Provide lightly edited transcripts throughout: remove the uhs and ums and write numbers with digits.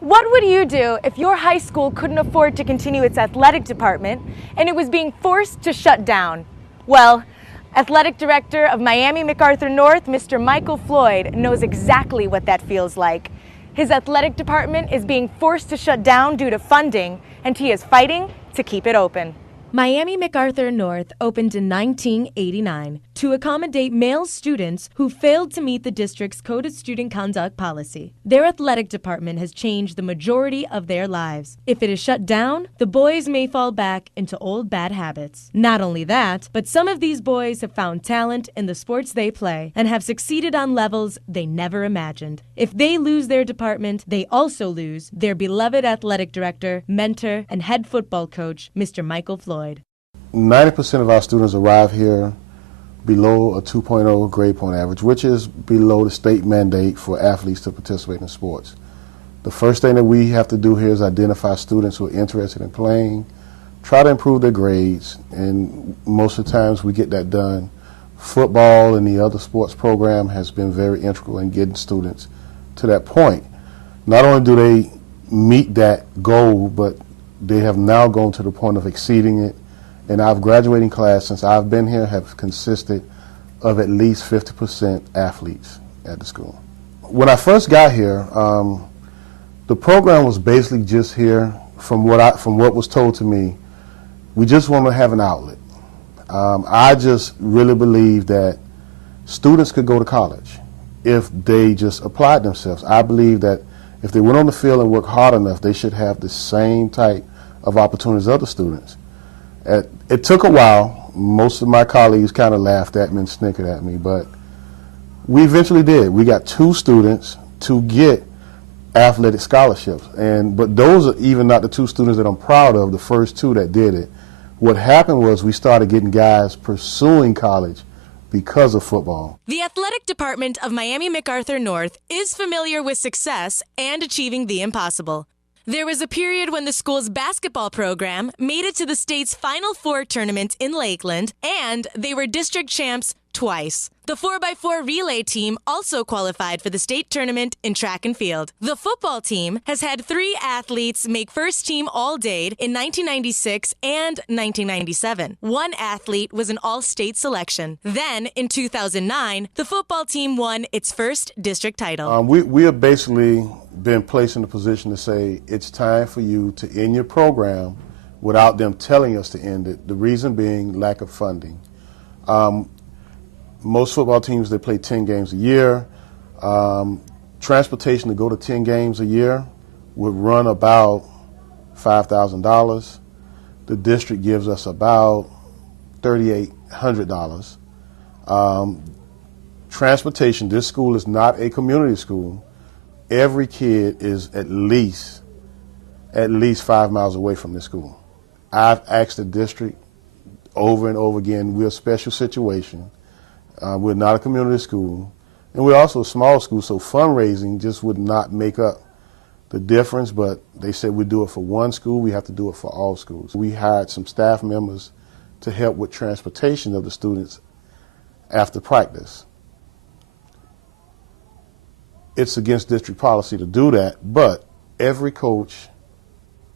What would you do if your high school couldn't afford to continue its athletic department and it was being forced to shut down? Well, Athletic Director of Miami MacArthur North, Mr. Michael Floyd, knows exactly what that feels like. His athletic department is being forced to shut down due to funding, and he is fighting to keep it open. Miami MacArthur North opened in 1989 to accommodate male students who failed to meet the district's Code of Student Conduct policy. Their athletic department has changed the majority of their lives. If it is shut down, the boys may fall back into old bad habits. Not only that, but some of these boys have found talent in the sports they play and have succeeded on levels they never imagined. If they lose their department, they also lose their beloved athletic director, mentor, and head football coach, Mr. Michael Floyd. 90% of our students arrive here below a 2.0 grade point average, which is below the state mandate for athletes to participate in sports. The first thing that we have to do here is identify students who are interested in playing, try to improve their grades, and most of the times we get that done. Football and the other sports program has been very integral in getting students to that point. Not only do they meet that goal, but they have now gone to the point of exceeding it. And our graduating class, since I've been here, have consisted of at least 50% athletes at the school. When I first got here, the program was basically just here, from what was told to me, we just want to have an outlet. I just really believe that students could go to college if they just applied themselves. I believe that if they went on the field and worked hard enough, they should have the same type of opportunities as other students. It took a while. Most of my colleagues kind of laughed at me and snickered at me, but we eventually did. We got 2 students to get athletic scholarships, but those are even not the 2 students that I'm proud of, the first 2 that did it. What happened was we started getting guys pursuing college because of football. The athletic department of Miami MacArthur North is familiar with success and achieving the impossible. There was a period when the school's basketball program made it to the state's Final Four tournament in Lakeland, and they were district champs twice. The 4x4 relay team also qualified for the state tournament in track and field. The football team has had 3 athletes make first team All-Dade in 1996 and 1997. 1 athlete was an all-state selection. Then, in 2009, the football team won its first district title. We have basically been placed in a position to say it's time for you to end your program without them telling us to end it. The reason being lack of funding. Most football teams, they play 10 games a year. Transportation to go to 10 games a year would run about $5,000. The district gives us about $3,800. Transportation, this school is not a community school. Every kid is at least 5 miles away from this school. I've asked the district over and over again, we're a special situation. We're not a community school, and we're also a small school, so fundraising just would not make up the difference, but they said we do it for one school, we have to do it for all schools. We hired some staff members to help with transportation of the students after practice. It's against district policy to do that, but every coach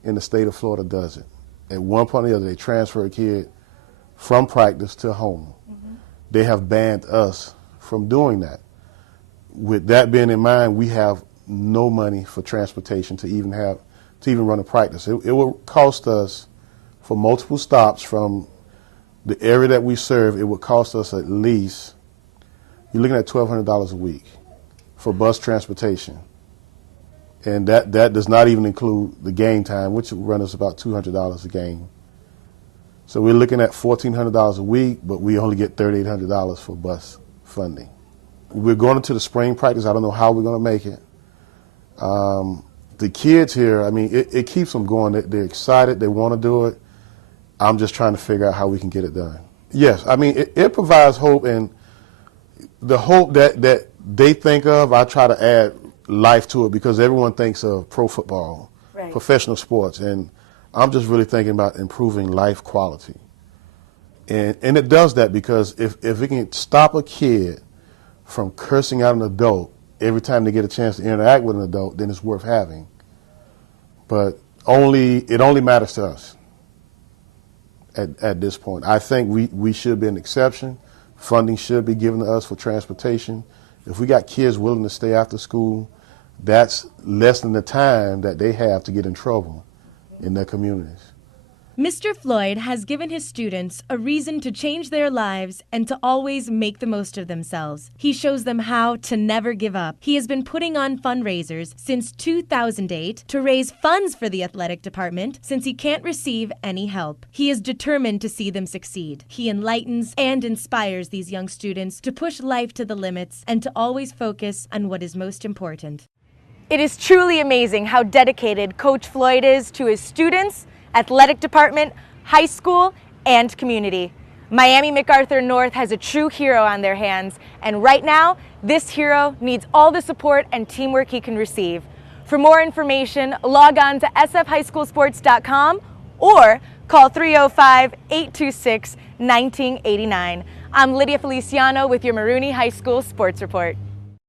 in the state of Florida does it. At one point or the other, they transfer a kid from practice to home. They have banned us from doing that. With that being in mind, we have no money for transportation to even run a practice. It will cost us, for multiple stops from the area that we serve, it would cost us at least, you're looking at $1,200 a week for bus transportation. And that does not even include the game time, which would run us about $200 a game. So we're looking at $1,400 a week, but we only get $3,800 for bus funding. We're going into the spring practice. I don't know how we're going to make it. The kids here, I mean, it keeps them going. They're excited. They want to do it. I'm just trying to figure out how we can get it done. Yes, I mean, it provides hope, and the hope that they think of, I try to add life to it, because everyone thinks of pro football, right, professional sports, and I'm just really thinking about improving life quality. And it does that because if it can stop a kid from cursing out an adult every time they get a chance to interact with an adult, then it's worth having. but it only matters to us at this point. I think we should be an exception. Funding should be given to us for transportation. If we got kids willing to stay after school, that's less than the time that they have to get in trouble in their communities. Mr. Floyd has given his students a reason to change their lives and to always make the most of themselves. He shows them how to never give up. He has been putting on fundraisers since 2008 to raise funds for the athletic department since he can't receive any help. He is determined to see them succeed. He enlightens and inspires these young students to push life to the limits and to always focus on what is most important. It is truly amazing how dedicated Coach Floyd is to his students, athletic department, high school, and community. Miami MacArthur North has a true hero on their hands, and right now, this hero needs all the support and teamwork he can receive. For more information, log on to sfhighschoolsports.com or call 305-826-1989. I'm Lydia Feliciano with your Marooney High School Sports Report.